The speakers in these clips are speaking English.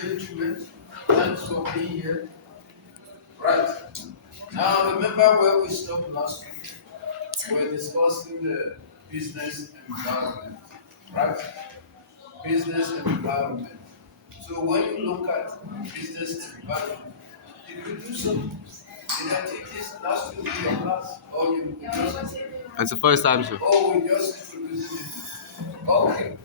gentlemen, thanks for being here. Right. Now, remember where we stopped last week? We were discussing the business environment. Right? Business environment. So, when you look at business environment, did you do something? Did I take this last week in your class? Or you just. It's the first time, sir. Oh, we just introduced it. Okay.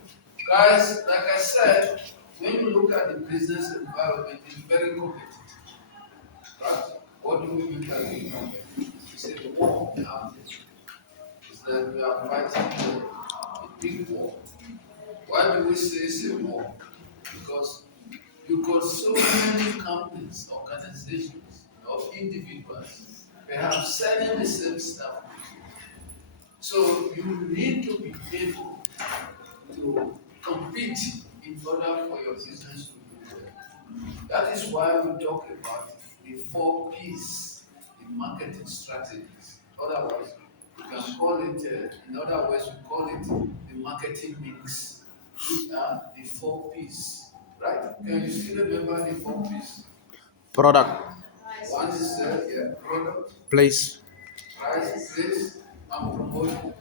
Guys, like I said, when you look at the business environment, it's very competitive. Right? What do we mean by being competitive? We say the war now is that we are fighting a big war. Why do we say it's a war? Because you got so many companies, organizations, or individuals, perhaps selling the same stuff. So you need to be able to compete in order for your business to do well. That is why we talk about the 4 P's in marketing strategies. Otherwise, we can call it, in other words, we call it the marketing mix, which are the 4 P's. Right? Can you still remember the 4 P's? Product, One is product, place, price, place, and promotion.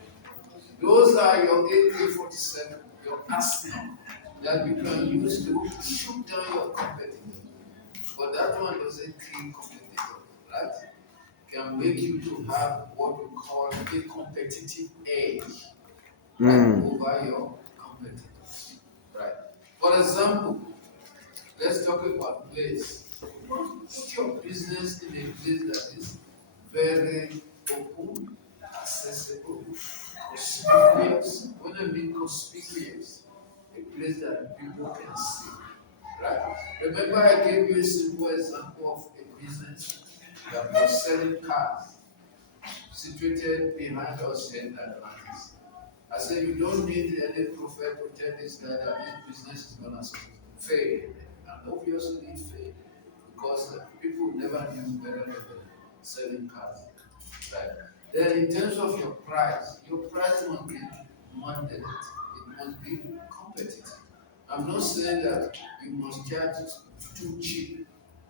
Those are your AK-47, your arsenal that you can use to shoot down your competitors. But that one doesn't kill competitors, right? Can make you to have what we call a competitive edge, right, over your competitors, right? For example, let's talk about place. Put your business in a place that is very open, accessible, conspicuous. When I mean conspicuous, a place that people can see. Right? Remember, I gave you a simple example of a business that was selling cars situated behind us here in Atlantis. I said, you don't need any prophet to tell this guy that this business is going to fail. And obviously, it failed because people never knew better than selling cars. Right? Then, in terms of your price must be mandated, it must be competitive. I'm not saying that you must charge too cheap,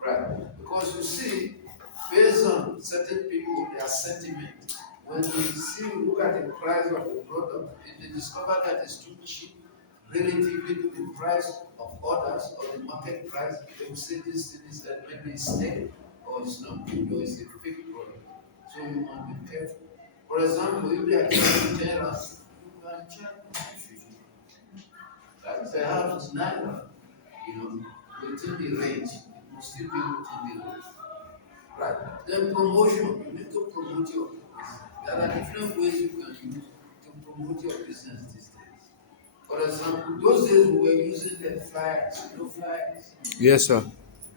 right? Because you see, based on certain people, their sentiment, when they see, look at the price of the product, and they discover that it's too cheap relatively to the price of others or the market price, they will say this thing is that maybe it's stale or it's not good or it's a fake product. So you must be careful. For example, if they are charging 10 rand, you can charge 50. Like perhaps 9 rand, within the range. It must still be within the range. Right. Then promotion, you need to promote your business. There are different ways you can use to promote your business these days. For example, those days we were using the flyers, flyers. yes, sir.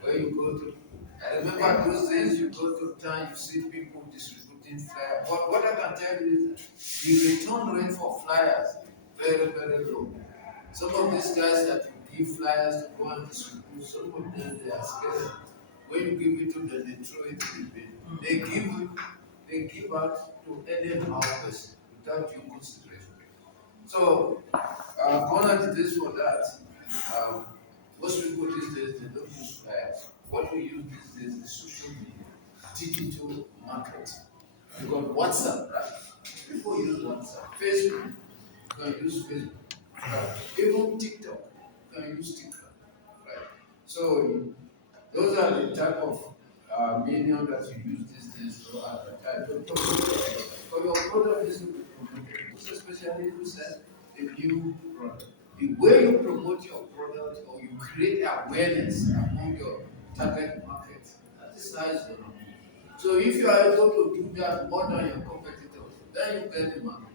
Where you go to, I remember those days you go to town, you see people distributing flyers. But what I can tell you is the return rate for flyers very, very low. Some of these guys that you give flyers to go and distribute, some of them they are scared. When you give it to them, they throw it in the bin. They give out to any person without due consideration. So, gone are the days for that. Most people these days they don't use flyers. What we use these days is social media, digital marketing. You got WhatsApp, right? People use WhatsApp, Facebook, you can use Facebook, right? Even TikTok, you can use TikTok, right? So those are the type of medium that you use these days to advertise. For your product is to be promoted. Most especially if you sell a new product. The way you promote your product or you create awareness among your target market, that is how it's going to be. So if you are able to do that more than your competitors, then you get the market.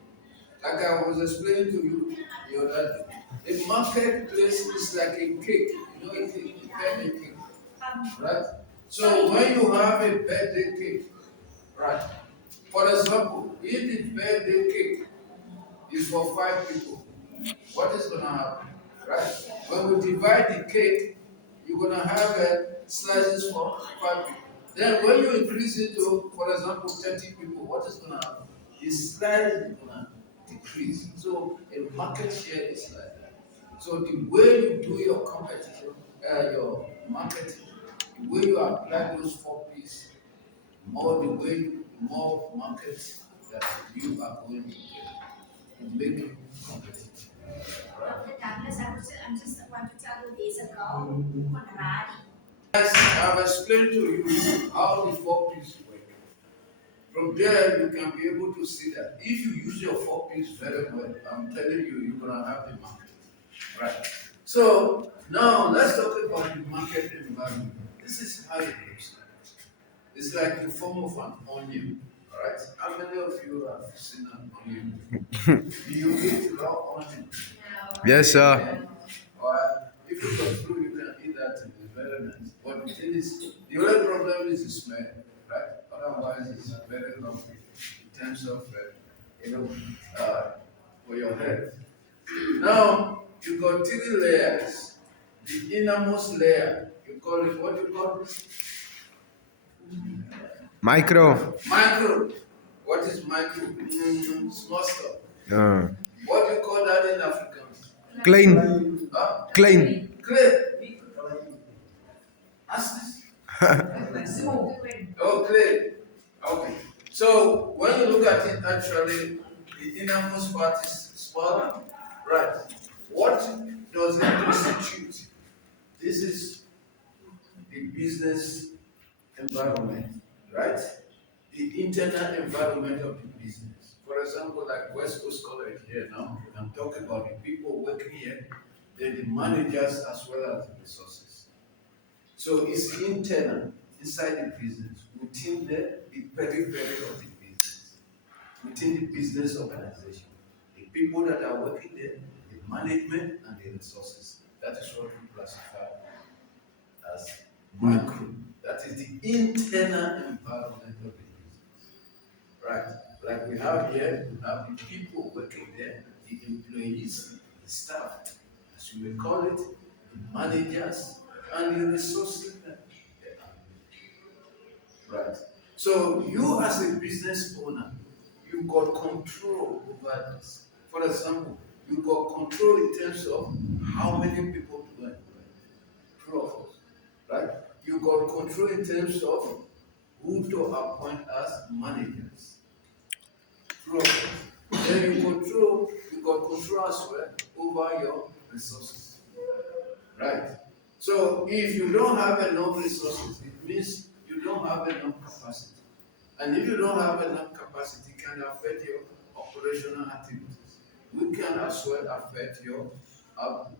Like I was explaining to you the other day, a marketplace is like a cake, it's a birthday cake, right? So when you have a birthday cake, right? For example, if the birthday cake is for 5 people, what is going to happen, right? When we divide the cake, you're going to have slices for 5 people. Then when you increase it to, for example, 30 people, what is going to happen? The slice is going to decrease. So a market share is like that. So the way you do your competition your marketing, the way you apply those 4 P's, more markets that you are going to get to make you competitive. Right? Douglas, I'm just want to tell you days ago, Yes, I've explained to you how the 4 P's work. From there, you can be able to see that if you use your 4 P's very well, I'm telling you, you're gonna have the market. Right. So now let's talk about the market environment. This is how it looks like. It's like the form of an onion. Alright? How many of you have seen an onion? Do you eat raw onion? Yes, sir. Or if you go through, you can eat that. It's very nice. But the thing is, the only problem is the smell, right? Otherwise, it's very lovely in terms of, uh, for your health. Now, you got 3 layers. The innermost layer, you call it, what do you call it? Micro. Micro. What is micro? Small stuff. Uh, What do you call that in Afrikaans? Clean. Huh? Clean. Clay. Ask Oh, clay. Okay. So when you look at it, actually, the innermost part is smaller. Right. What does it constitute? This is the business environment, right? The internal environment of the business. For example, like West Coast College here now, I'm talking about the people working here, then the managers as well as the resources. So it's internal, inside the business, within the periphery of the business, within the business organization. The people that are working there, the management and the resources. That is what we classify as micro. That is the internal environment of the business. Right? Like we have here, we have the people working there, the employees, the staff, as you may call it, the managers, and the resources that they have. Right. So you as a business owner, you've got control over this. For example, you've got control in terms of how many people to employ. True of us. Right? You've got control in terms of who to appoint as managers. True of us. Then you got control as well over your resources. Right? So if you don't have enough resources, it means you don't have enough capacity. And if you don't have enough capacity, it can affect your operational activities. We can as well affect your output.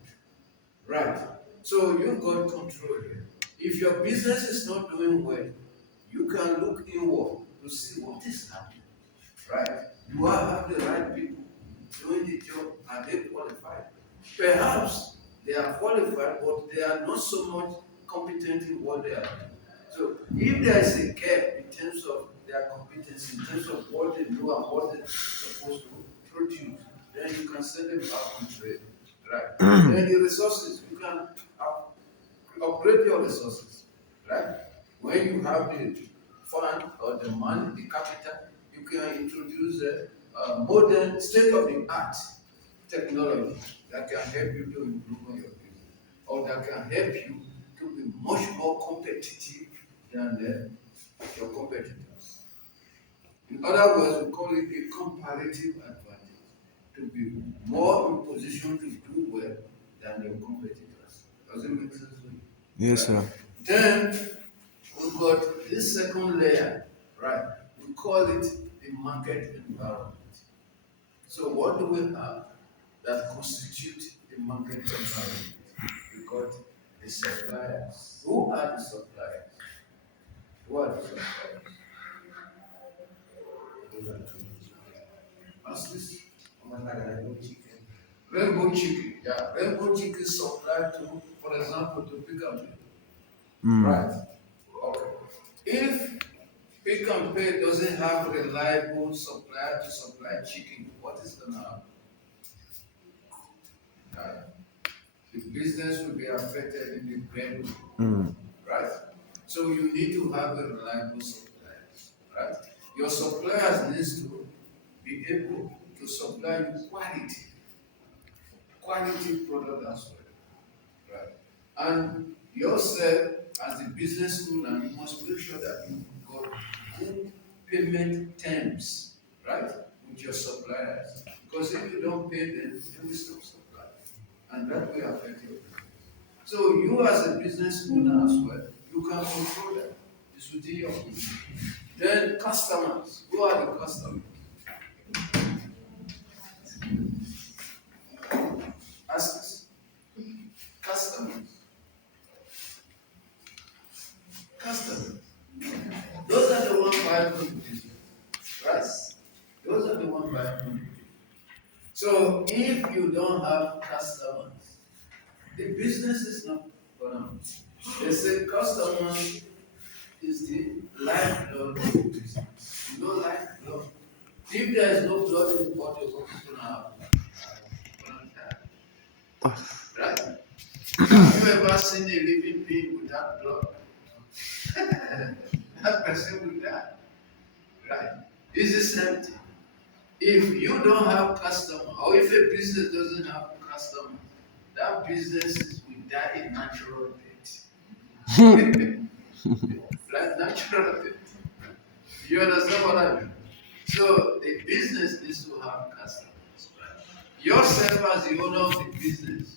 Right. So you've got control here. If your business is not doing well, you can look inward to see what is happening. Right? Do I have the right people doing the job? Are they qualified? Perhaps they are qualified, but they are not so much competent in what they are doing. So if there is a gap in terms of their competence, in terms of what they do and what they're supposed to produce, then you can send them out on trade. Right? Then the resources, you can upgrade your resources. Right? When you have the fund or the money, the capital, you can introduce a modern state-of-the-art technology that can help you to improve on your business, or that can help you to be much more competitive than your competitors. In other words, we call it a comparative advantage, to be more in position to do well than your competitors. Does it make sense to you? yes, sir. Then we've got this second layer, right? We call it the market environment. So what do we have that constitute the market environment? We got the suppliers. Who are the suppliers? Who are the suppliers? What's this? Rainbow chicken. Yeah, rainbow chicken supply to, for example, to pick up. Right. Okay. If Pick and Pay doesn't have reliable supplier to supply chicken, what is going to happen? Right. The business will be affected in the great way. Right? So you need to have a reliable suppliers. Right? Your suppliers needs to be able to supply you quality product as well. Right? And yourself, as a business owner, you must make sure that you got good payment terms, right, with your suppliers. Because if you don't pay them, they will stop supplying. And that will affect your business. So you as a business owner as well, you can control that. It's within your business. Then customers. Who are the customers? Ask us. Customers. Customers. Those are the ones buying from the business. Right? Those are the ones buying from the business. So if you don't have customers, the business is not gonna. They say customers is the lifeblood of the business. You know lifeblood. If there is no blood in the body, what is gonna happen? Gonna die. Right? Have you ever seen a living being without blood? That person will die. Right? It's the same thing. If you don't have customer, or if a business doesn't have customer, that business will die a natural death. Like natural death. You understand what I mean? So the business needs to have customers. Right? Yourself as the owner of the business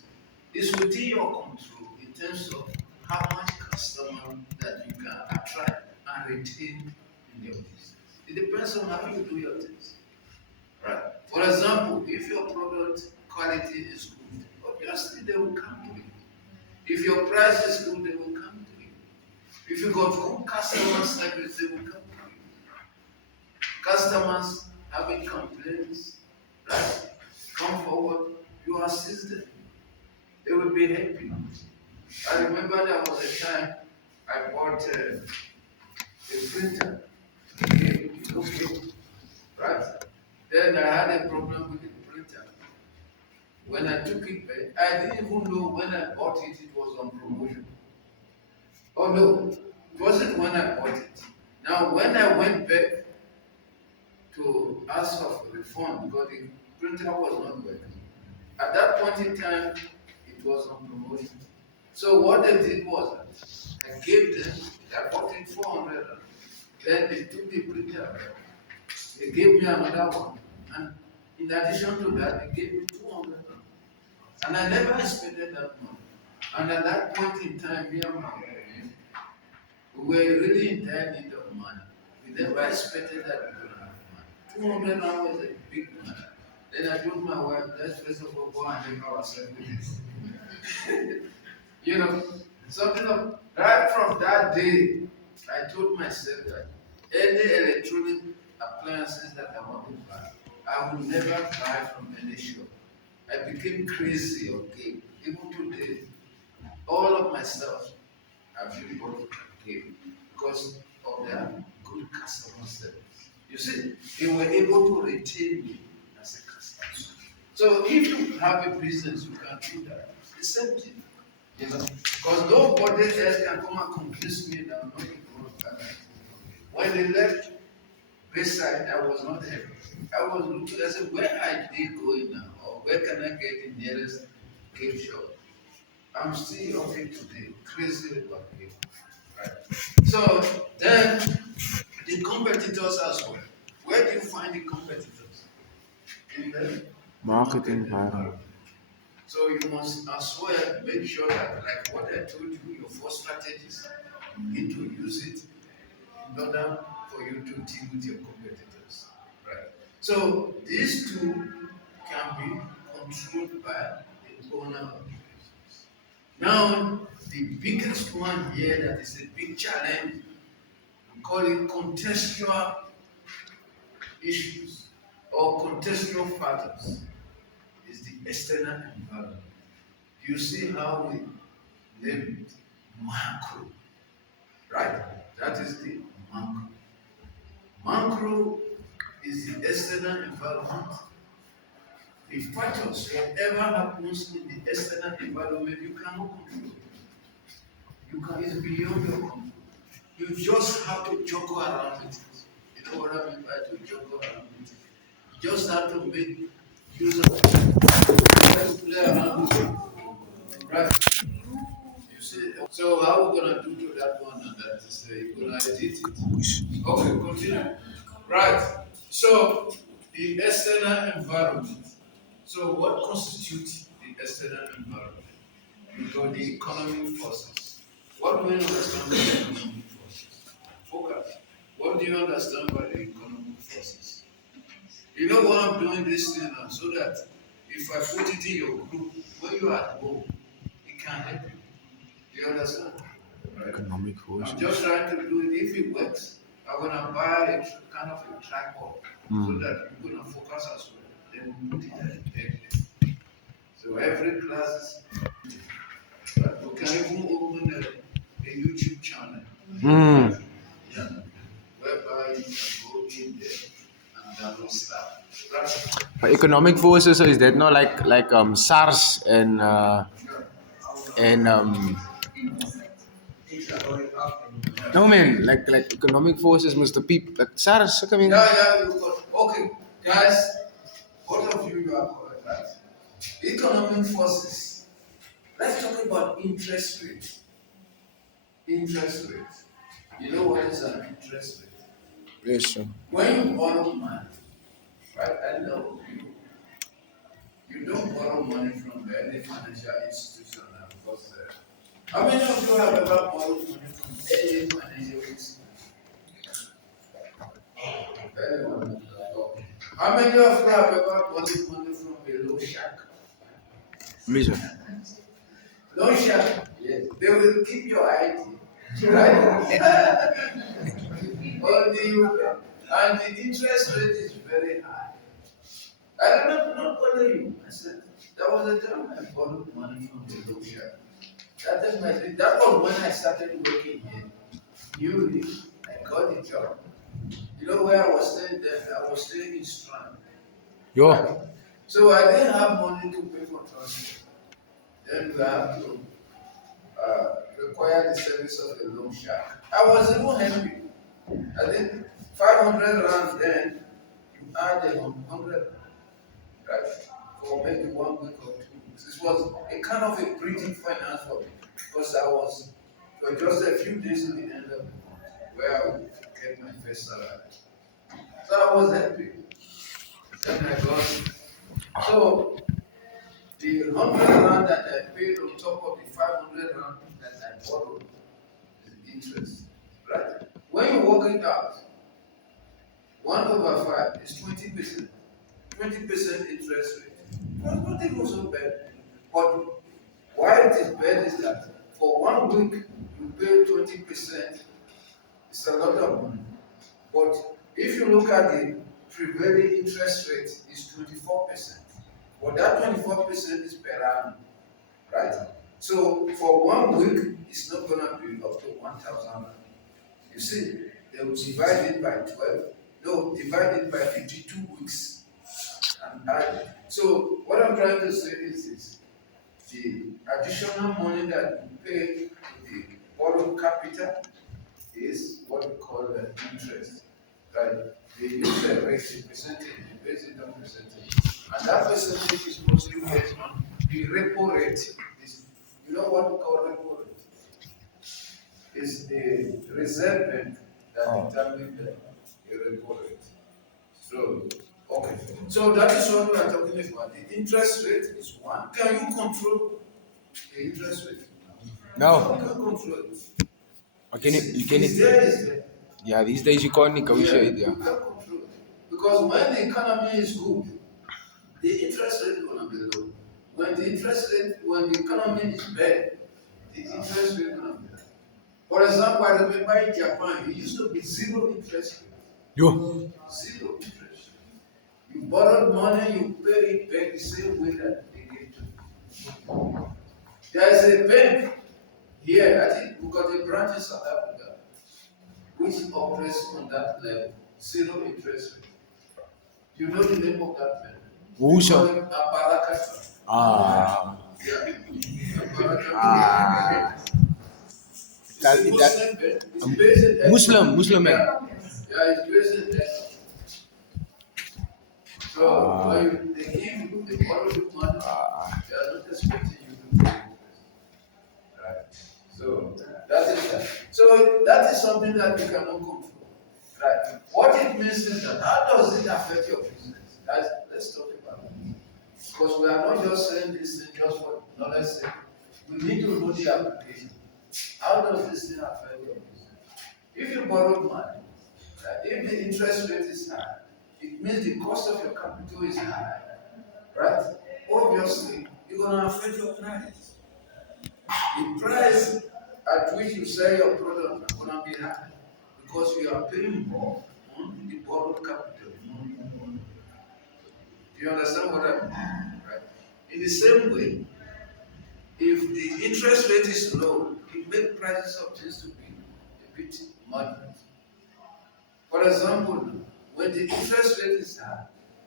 is within your control in terms of how much customer that you can attract and retain in your business. It depends on how you do your things. Right? For example, if your product quality is good, obviously they will come to you. If your price is good, they will come to you. If you got good customer service, they will come to you. Customers having complaints, right? Come forward, you assist them. They will be happy. I remember there was a time I bought a printer. Okay, okay, right? Then I had a problem with the printer. When I took it back, I didn't even know when I bought it, it was on promotion. Oh no, it wasn't when I bought it. Now, when I went back to ask for refund because the printer was not working, at that point in time, it was on promotion. So what they did was, I gave them, I bought it 400. Then they took the printer back. They gave me another one. And in addition to that, they gave me 200. And I never expected that money. And at that point in time, me and my wife, we were really in dire need of money. We never expected that we would have money. 200 was a big money. Then I told my wife, let's first of all go and make ourselves with this. You know, something of right from that day, I told myself that any electronic appliances that I want to buy, I will never buy from any shop. I became crazy, okay? Even today, all of my stuff I've been bought again because of their good customer service. You see, they were able to retain me as a customer. So if you have a business, you can do that. The same thing. You know, because nobody else can come and convince me that I'm not a good guy. When they left Bayside, I was not happy. I was looking, I said, where are they going now? Or where can I get the nearest game shop? I'm still okay today, crazy about it. Right? So then the competitors as well. Where do you find the competitors? In the Marketing market environment. environment. So you must as well make sure that, like what I told you, your four strategies, you need to use it in order for you to deal with your competitors. Right. So these two can be controlled by the owner of the business. Now, the biggest one here that is a big challenge, we call it contextual issues or contextual factors, is the external environment. You see how we name it macro, right? That is the macro. Macro is the external environment. The factors, whatever happens in the external environment, you cannot control. You can, it's beyond your control. You just have to juggle around it. You know what I mean by to juggle around it? You just have to make use of it. You have to play around with it. Right? You see? So how we gonna do to that one and that is you're gonna edit it. Okay, continue. Right. So the external environment. So what constitutes the external environment? You got the economic forces. What do you understand by the economic forces? Focus. What do you understand by the economic forces? You know why I'm doing this thing now? So that if I put it in your group, when you're at home, it can help you. You understand? Right? Economic I'm forces. just trying to do it. If it works, I'm gonna buy a kind of a tripod so that you're gonna focus as well. Then we put it at the end. So every class is right. We can even open a YouTube channel. Mm. Yeah. Whereby you can go in there and download stuff. Right? But economic forces, so is that not like SARS and no man, like economic forces must the people like SARS, I mean. Yeah, you got okay. Guys, both of you are correct, right? Economic forces. Let's talk about interest rate. Interest rate. You know what is an interest rate? Yes, sir. When you borrow money, right? I know you don't borrow money from any financial institution now because how many of you have ever borrowed money from any financial institution? Anyone? Okay. How many of you have ever borrowed money from a loan shark? Me, sir. Loan shark, yes. They will keep your ID, right? And the interest rate is very high. I don't know, not only you. I said, there was a time I borrowed money from the loan shark. That was when I started working here. Newly, I got a job. You know where I was staying then? I was staying in Strand. Yo. So I didn't have money to pay for transport. Then we have to require the service of a loan shark. I was even happy. I think 500 rand then, you add a 100, right? For maybe 1 week or 2 weeks. This was a kind of a breathing finance for me because I was for just a few days in the end of the month where I would get my first salary. So I was happy. Then I got so the 100 rand that I paid on top of the 500 rand that I borrowed is interest, right? When you work it out, 1/5 is 20%. 20% interest rate. Not even so bad. But why it is bad is that for 1 week you pay 20%, it's a lot of money. But if you look at the prevailing interest rate is 24%. But that 24% is per annum, right? So for 1 week, it's not gonna be up to 1,000. You see, they will divide it by 12. No, divide it by 52 weeks and add it. So what I'm trying to say is this. The additional money that you pay to the borrowed capital is what we call interest. Right? They use a rate, percentage, they base it on percentage. And that percentage is mostly based on the repo rate. You know what we call repo rate? Is the reserve bank that determines the repo rate. So, okay. So that is what we are talking about. The interest rate is one. Can you control the interest rate? No. You can control it. You can It's there, it's there. yeah, these days you can't negotiate, You yeah. can control it. Because when the economy is good, the interest rate is going to be low. When the economy is bad, the interest rate is going to be high. For example, I remember in Japan, it used to be zero interest rate. Yo. Zero interest rate. You borrowed money, you pay it back the same way that they gave to you. There is a bank here, I think we got a branch in South Africa, which operates on that level, zero interest rate. You know the name of that bank? Who's We call up? it Aparakata. Ah. Yeah. Aparakata. Ah. It's a Muslim bank. It's based in Muslim man. Yeah, it's based in Texas. So when they give you, they borrow you money, they are not expecting you to pay interest. Right? So that is that. So that is something that you cannot control. Right. What it means is that how does it affect your business? Let's talk about it. Because we are not just saying this thing just for knowledge sake. We need to know the application. How does this thing affect your business? If you borrow money, if the interest rate is high, it means the cost of your capital is high, right? Obviously, you're going to affect your price. The price at which you sell your product is going to be high because you are paying more on the borrowed capital. Do you understand what I mean? Right? In the same way, if the interest rate is low, it makes prices of things to be a bit moderate. For example, when the interest rate is high,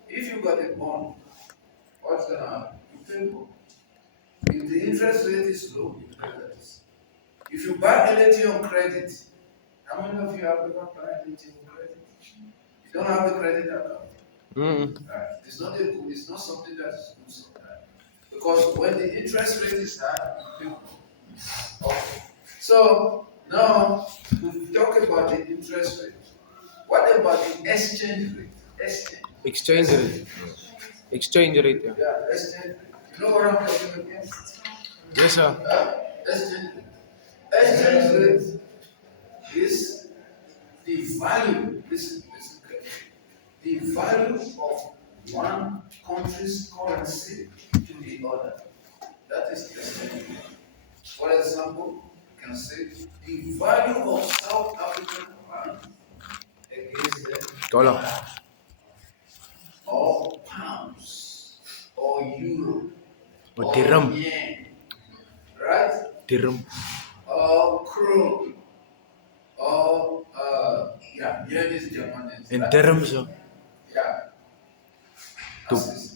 if you got a bond, what's going to happen? You pay more. If the interest rate is low, you pay less. If you buy anything on credit, how many of you have ever bought anything on credit? You don't have a credit account. Right. It's not it's not something that is good sometimes. Because when the interest rate is high, you pay more. Okay. So now we talk about the interest rate. What about the exchange rate? Exchange rate. Exchange rate, yeah. Yeah, exchange rate. You know what I'm talking about? Yes, sir. Exchange rate. Exchange rate is the value, listen carefully, the value of one country's currency to the other. That is exchange rate. For example, you can say the value of South African rand against the Dollar. or pounds or euro Or or dirham. yen, right? Dirham. Or krone or yen is Japanese. In right? dirham, sir. Yeah.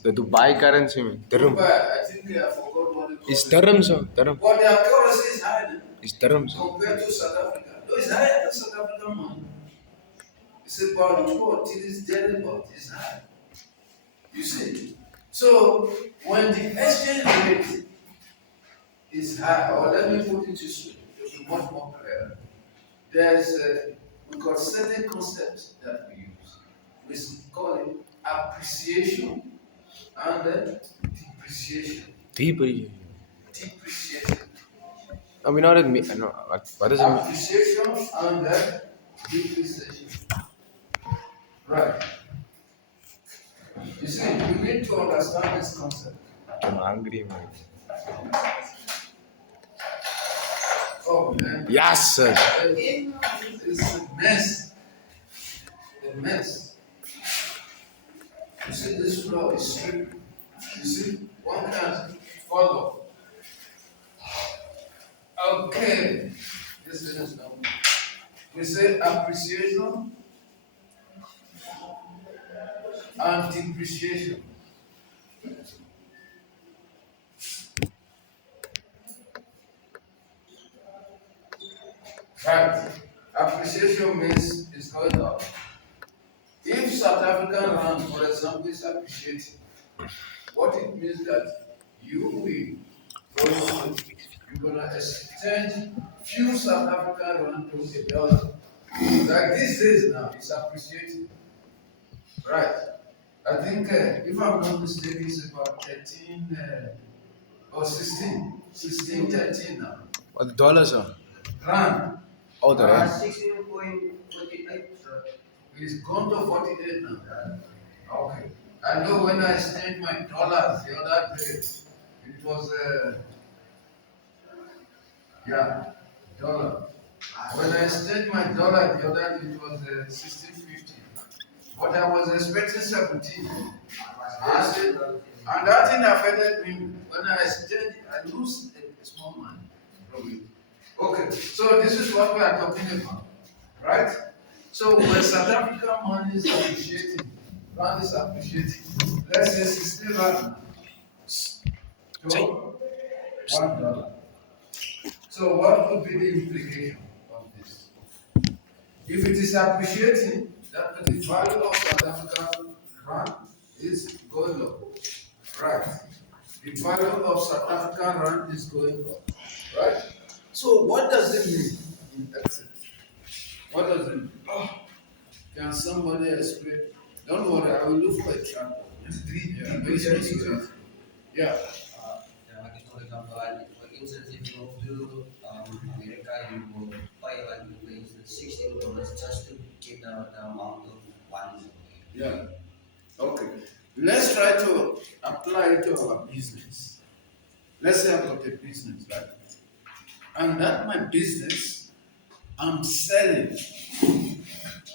The Dubai currency, man. Dirham. Dubai, I think I forgot what it It's called. dirham, sir. Dirham. But their currency is higher It's dirham, sir. compared to South Africa. No, it's higher than South African money. It's about 2 or 3 is dead, but it's high. You see? So when the exchange rate is high, or let me put it this way, to be much more clear, there's we got certain concepts that we use. We call it appreciation and depreciation. Depreciation. Depreciation. I mean, not in me. No, what does it mean? Appreciation and depreciation. Right. You see, you need to understand this concept. I'm hungry, man. Oh man. Yes, sir. It's a mess. A mess. You see, this floor is slippery. You see, one can follow. Okay. This is now. We say appreciation and depreciation. Right. Appreciation means it's going up. If South African rand, for example, is appreciating, what it means that you're gonna exchange few South African rand to a dollar. Like these days now, it's appreciating. Right. I think, if I'm not mistaken, it's about 13 or 16, 13 now. What dollars, sir? Rand. Oh, the rand. 16.48. It's gone to 48 now. Okay. I know when I exchanged my dollars the other day, it was, dollar. When I exchanged my dollar the other day, it was 16.50. But I was expecting 17. And that thing affected me. When I exchanged, I lose a small money from it. Okay, so this is what we are talking about, right? So when South African money is appreciating, rand is appreciating, let's say 16 rand to $1. So what would be the implication of this? If it is appreciating, that the value of South African rand is going up, right? The value of South African rand is going up, right? So what does it mean in essence? What does it mean? Can somebody explain? Don't worry, I will look for a example. Yeah, business is- yeah. Yeah, like for example, like instance, if you go to America, you will pay like for instance $16 just to get the amount of money. Yeah. Okay. Let's try to apply it to our business. Let's say I've got a business, right? And that my business, I'm selling,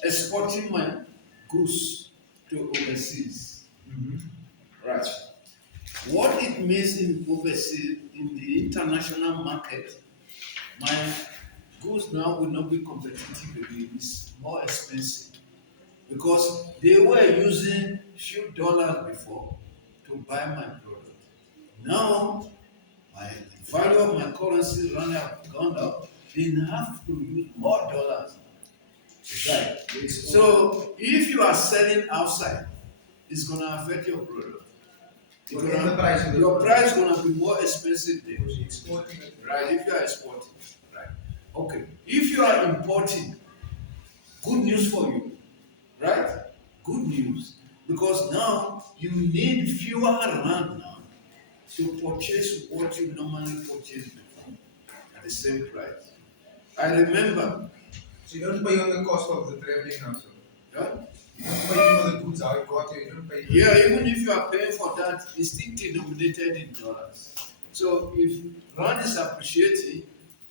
exporting my goods to overseas. Right. What it means in overseas, in the international market, my goods now will not be competitive again. It's more expensive because they were using few dollars before to buy my product. Now, my value of my currency gone up. They have to use more dollars. Right. So if you are selling outside, it's gonna affect your product. Your price gonna be more expensive there. Right, if you are exporting. Right. Okay. If you are importing, good news for you. Right? Good news. Because now you need fewer rand now to purchase what you normally purchase before at the same price. I remember. So you don't pay on the cost of the traveling also. Yeah? You don't pay for the goods I got here, you don't pay. Yeah, even if you are paying for that, it's still denominated in dollars. So if rand is appreciating,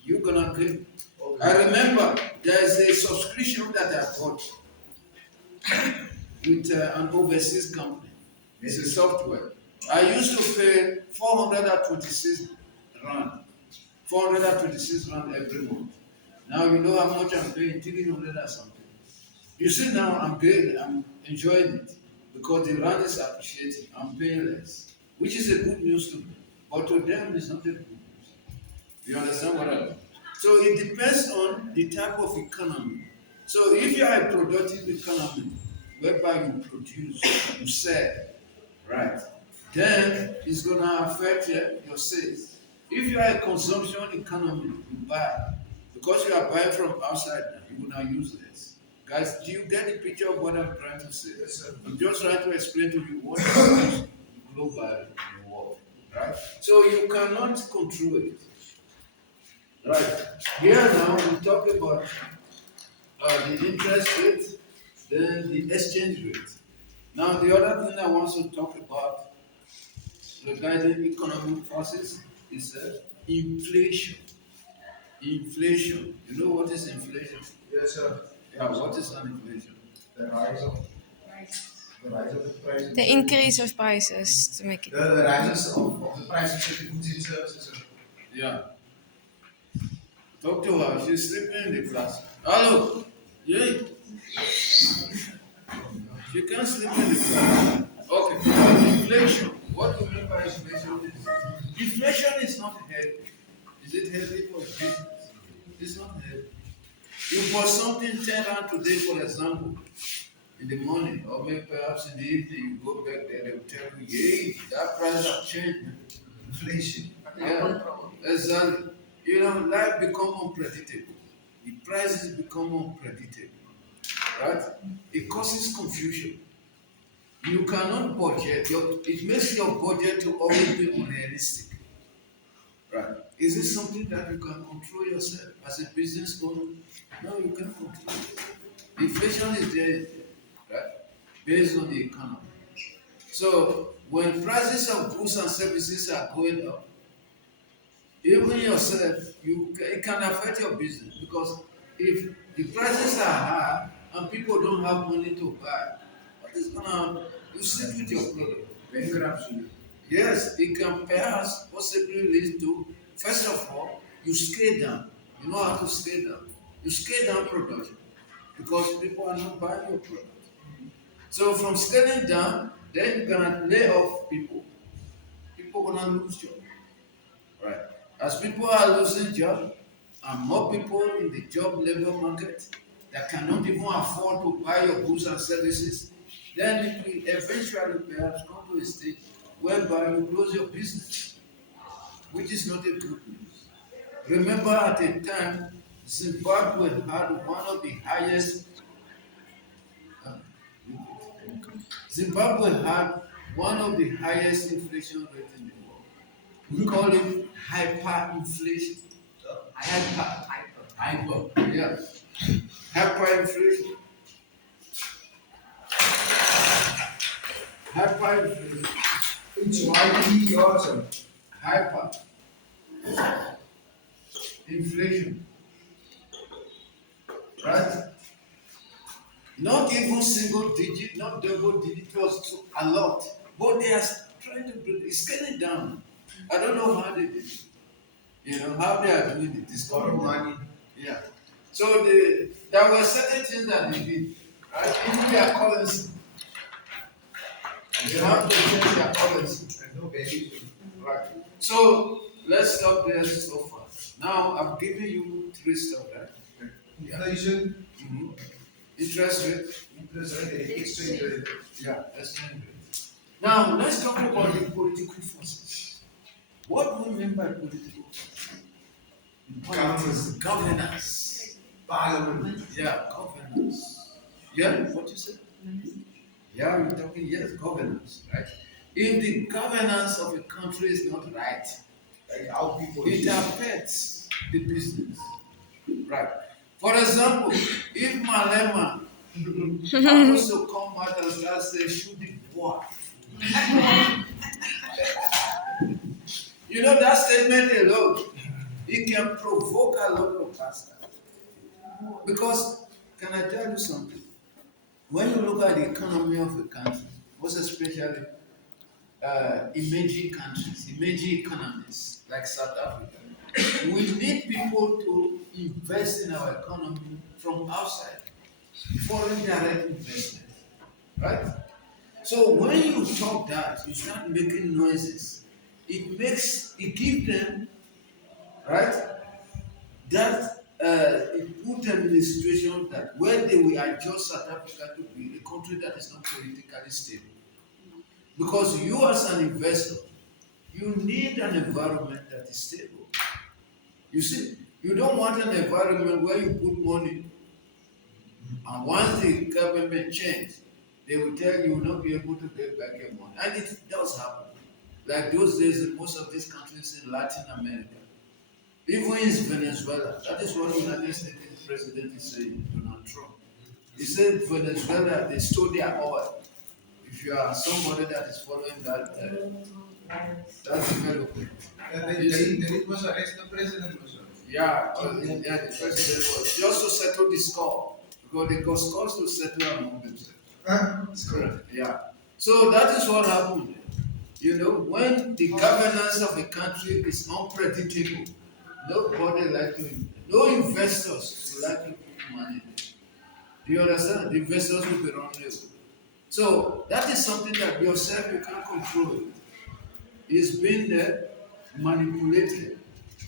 you're gonna get. I remember there is a subscription that I bought with an overseas company. It's a software. I used to pay 426 rand, 426 rand every month. Now you know how much I'm paying, 300 or something. You see now I'm paying, I'm enjoying it because the rand is appreciating. I'm paying less, which is a good news to me. But to them, it's not a good news. You understand what I mean? So it depends on the type of economy. So if you are a productive economy, whereby you produce, you sell, right, then it's going to affect your sales. If you are a consumption economy, you buy. Because you are buying from outside, you will not use less. Guys, do you get the picture of what I'm trying to say? Yes, sir. I'm just trying to explain to you what is global in the world, right? So you cannot control it. Right. Here now we talk about the interest rate, then the exchange rate. Now the other thing I want to talk about regarding economic forces is inflation. Inflation. You know what is inflation? Yes, sir. Yeah, what is an inflation? The rise of the rise of the prices. The increase of prices to make it. The rises of the prices of the goods and services. Sir. Yeah. Talk to her. She's sleeping in the class. Hello. Yeah. She can't sleep in the class. Okay. Inflation. What do you mean by inflation? Inflation is not healthy. Is it healthy for business? It's not healthy. You bought something 10 rand today, for example, in the morning, or maybe perhaps in the evening, you go back there, they will tell you, yeah, that price has changed. Inflation. Yeah, exactly. You know, life become unpredictable. The prices become unpredictable. Right? It causes confusion. You cannot budget. It makes your budget to always be unrealistic. Right? Is it something that you can control yourself as a business owner? No, you can't control it. Inflation is there, right? Based on the economy. So when prices of goods and services are going up, even yourself, it can affect your business because if the prices are high and people don't have money to buy, what is gonna happen? You sit with your product. Bankruptcy. Yes, it can perhaps possibly lead to, first of all, you scale down. You know how to scale down. You scale down production because people are not buying your product. So from scaling down, then you're gonna lay off people. People gonna lose jobs. Right. As people are losing jobs, and more people in the job labor market that cannot even afford to buy your goods and services, then it will eventually perhaps come to a stage whereby you close your business, which is not a good news. Remember at a time, Zimbabwe had one of the highest, uh, Zimbabwe had one of the highest inflation rates in the world. We call it hyperinflation. Hyper, yeah. Hyperinflation. Hyperinflation. It's YP also. Hyperinflation. Right? Not even single digit, not double digit, it was a lot. But they are trying to bring it's getting down. I don't know how they did it. How they are doing it. It's Borrow money. Yeah. So there were certain things that they did, right? In their currency. They have to change their currency. No value. Right. So let's stop there so far. Now I'm giving you three stuff, right? Inflation, Interest rate. interest rate, exchange rate. Yeah, exchange rate. Now let's talk about the political forces. What do we mean by political forces? Government. Governance. Parliament. Yeah, governance. Yeah, what you said? Yeah, you're talking, yes, governance, right? If the governance of a country is not right, Like how people it affects the business. Right. For example, if Malema happens to come out and start saying, shoot the boy. That statement alone, it can provoke a lot of pastors. Because, can I tell you something? When you look at the economy of a country, most especially emerging countries, emerging economies like South Africa, we need people to invest in our economy from outside, foreign direct investment, right? So when you talk that, you start making noises. It gives them, right? That it put them in a situation that where they will adjust South Africa to be a country that is not politically stable. Because you as an investor, you need an environment that is stable. You see, you don't want an environment where you put money and once the government change, they will tell you will not be able to get back your money. And it does happen. Like those days in most of these countries in Latin America. Even in Venezuela, that is what the United States president is saying, Donald Trump. He said Venezuela, they stole their oil. If you are somebody that is following that development. It was arrest the president also. Yeah, the president was just to settle the score. Because they got scores to settle among themselves. It's correct. Yeah. So that is what happened. When the governance of a country is unpredictable, nobody no investors will like to put money there. Do you understand? The investors will be running away. So that is something that yourself you can't control. It's been manipulated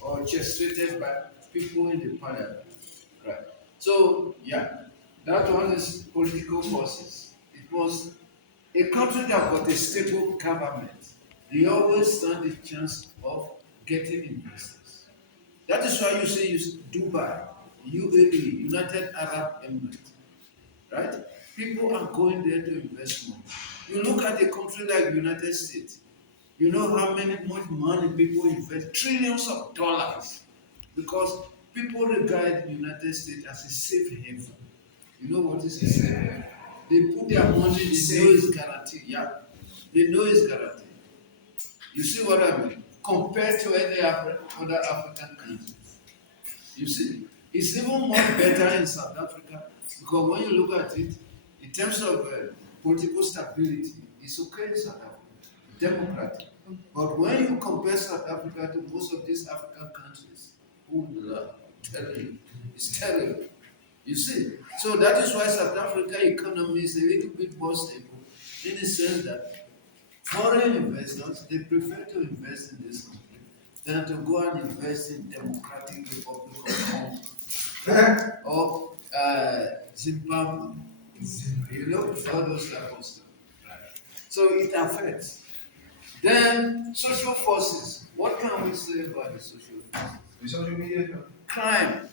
or orchestrated by people in the parliament. Right. So yeah, that one is political forces. It was a country that got a stable government. They always stand the chance of getting investors. That is why you see Dubai, UAE, United Arab Emirates, right? People are going there to invest money. You look at a country like the United States, you know how much money people invest, trillions of dollars, because people regard the United States as a safe haven. You know what is a safe haven? They put their money, they know it's guaranteed. Yeah, they know it's guaranteed. You see what I mean? Compared to any other African countries. You see, it's even more better in South Africa because when you look at it, in terms of political stability, it's okay in South Africa, democratic. But when you compare South Africa to most of these African countries, it's terrible. You see, so that is why South Africa economy is a little bit more stable in the sense that foreign investors they prefer to invest in this country than to go and invest in Democratic Republic of Congo or Zimbabwe. All those type of stuff. Right. So it affects. Then social forces. What can we say about the social forces? social media. Crime.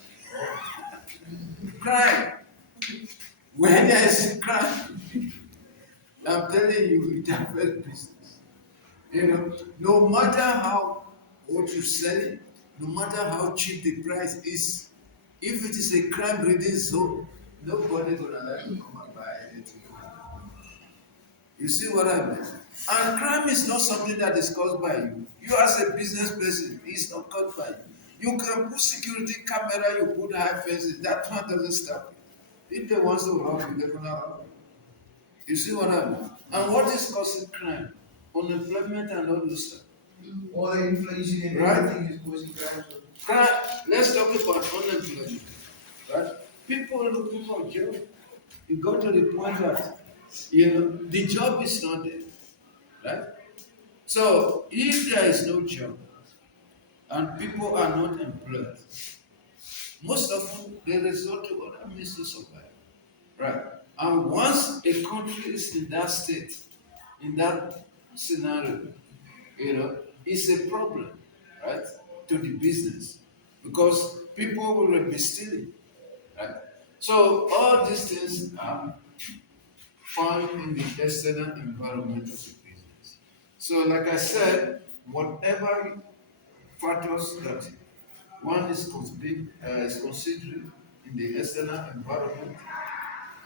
Crime. When there is crime, I'm telling you, it affects business. You know, no matter how what you sell it, no matter how cheap the price is, if it is a crime-ridden zone, nobody gonna like to come and buy anything. You see what I mean? And crime is not something that is caused by you. You as a business person, it's not caused by you. You can put security camera, you put high fences, that one doesn't stop you. If they want to rob you, they're gonna rob you. You see what I mean? And what is causing crime? Unemployment and all this stuff. All the inflation and everything is causing crime. Crime. Let's talk about unemployment. Right? People looking for a job. You go to the point that the job is not there. Right? So if there is no job and people are not employed, most often they resort to other means to survive. Right? And once a country is in that state, in that scenario, it's a problem, right, to the business because people will be stealing, right? So all these things are found in the external environment of the business. So, like I said, whatever factors that one is considering in the external environment,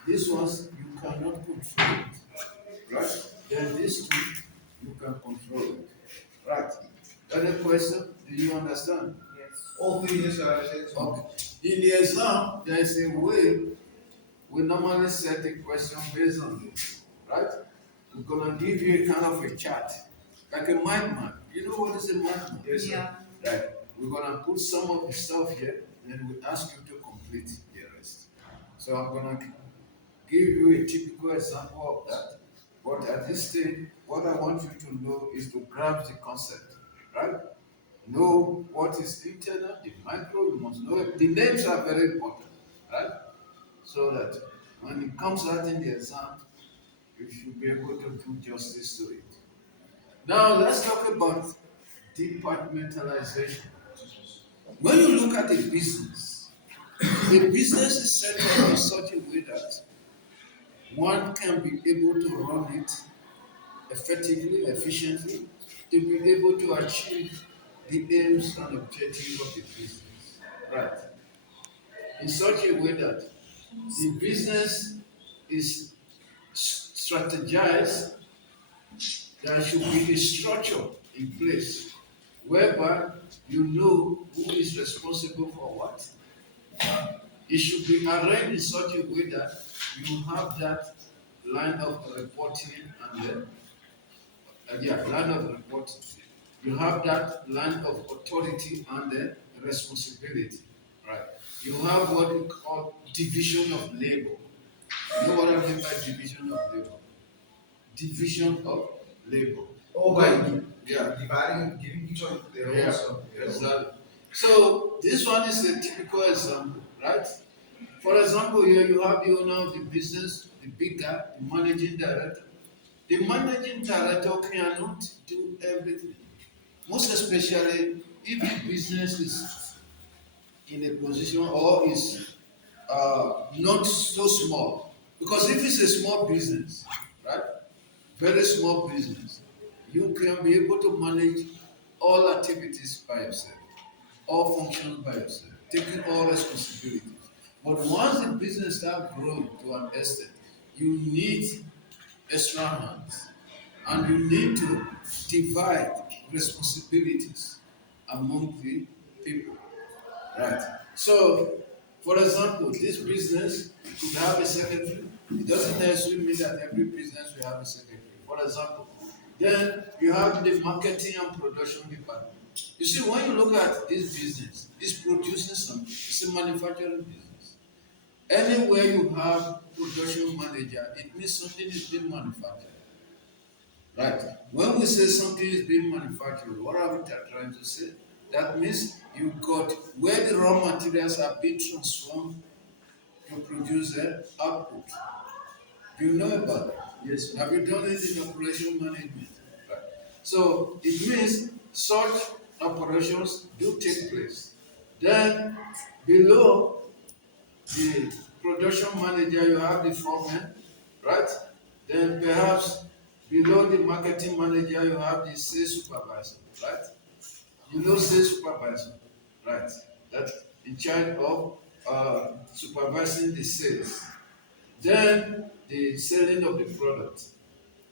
these ones you cannot control it, right? Then these two you can control it, right? Other question? Do you understand? Yes. All three yes, I understand. Okay. In the exam, there is a way we normally set a question based on this, right? We're gonna give you a kind of a chart, like a mind map. You know what is a mind map? Yes, yeah. Sir. Right. We're gonna put some of the stuff here, and we ask you to complete the rest. So I'm gonna give you a typical example of that. But at this stage, what I want you to know is to grasp the concept, right? Know what is internal, the micro, you must know it. The names are very important, right? So that when it comes out in the exam, you should be able to do justice to it. Now let's talk about departmentalization. When you look at a business is set up in such a way that one can be able to run it effectively, efficiently, to be able to achieve the aims and objectives of the business. Right. In such a way that the business is strategized, there should be a structure in place whereby you know who is responsible for what. It should be arranged in such a way that you have that line of reporting and line of reporting. You have that line of authority and responsibility, right? You have what we call division of labor. You know what I mean by division of labor? Division of labor. Oh, by dividing, giving each other their own stuff. Exactly. So this one is a typical example, right? For example, here you have the owner of the business, the big guy, the managing director. The managing director cannot do everything. Most especially if the business is in a position or is not so small. Because if it's a small business, right, very small business, you can be able to manage all activities by yourself, all functions by yourself, taking all responsibilities. But once the business starts growing to an extent, you need extra hands and you need to divide responsibilities among the people. Right. So, for example, this business could have a secretary. It doesn't necessarily mean that every business will have a secretary. For example, then you have the marketing and production department. You see, when you look at this business, it's producing something. It's a manufacturing business. Anywhere you have production manager, it means something is being manufactured. Right. When we say something is being manufactured, what are we trying to say? That means you got where the raw materials are being transformed to produce the output. Do you know about that? Yes. Have you done it in operation management? Right. So it means such operations do take place. Then below the production manager, you have the foreman, right? Then perhaps below the marketing manager, you have the sales supervisor, right? You know sales supervisor, right? That in charge of supervising the sales. Then the selling of the product.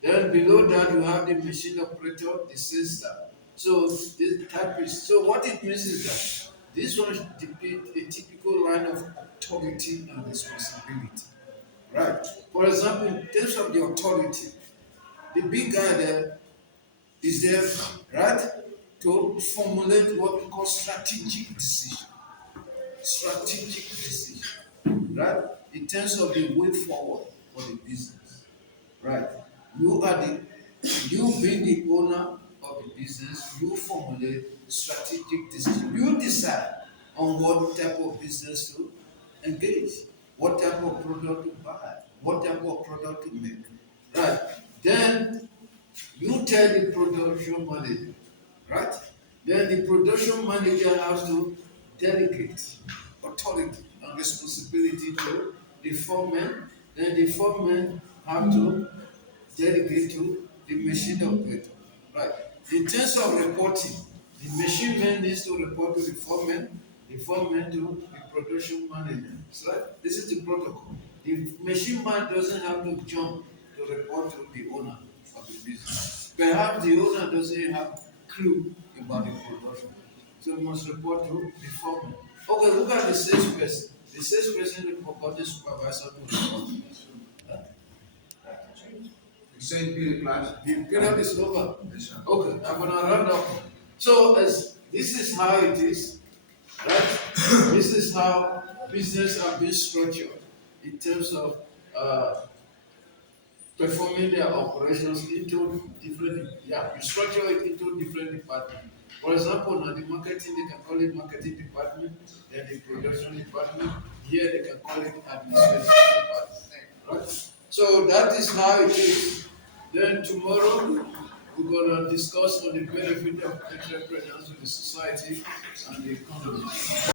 Then below that you have the machine operator, the sales staff. So this type is so what it means is that this one depict a typical line of authority and responsibility. Right. For example, in terms of the authority, the big guy there is there, right, to formulate what we call strategic decision. Strategic decision. Right? In terms of the way forward for the business. Right. You are the you being the owner of the business, you formulate strategic decision. You decide on what type of business to engage, what type of product to buy, what type of product to make. Right. Then you tell the production manager, right? Then the production manager has to delegate authority and responsibility to the foreman. Then the foreman have to delegate to the machine operator. Right. In terms of reporting, the machine man needs to report to the foreman to the production manager. So right? This is the protocol. The machine man doesn't have to jump to report to the owner of the business. Perhaps the owner doesn't have clue about the production. So he must report to the foreman. Okay, look at the salesperson. The salesperson report the supervisor to report. Huh? Same period class. The period is over. Yes, sir. Okay, I'm gonna round up. So as this is how it is, right? This is how business are being structured in terms of performing their operations into different, you structure it into different departments. For example, now the marketing, they can call it marketing department, then the production department, here they can call it administration department, right? So that is how it is. Then tomorrow, we're gonna discuss on the benefit of entrepreneurs to the society and the economy.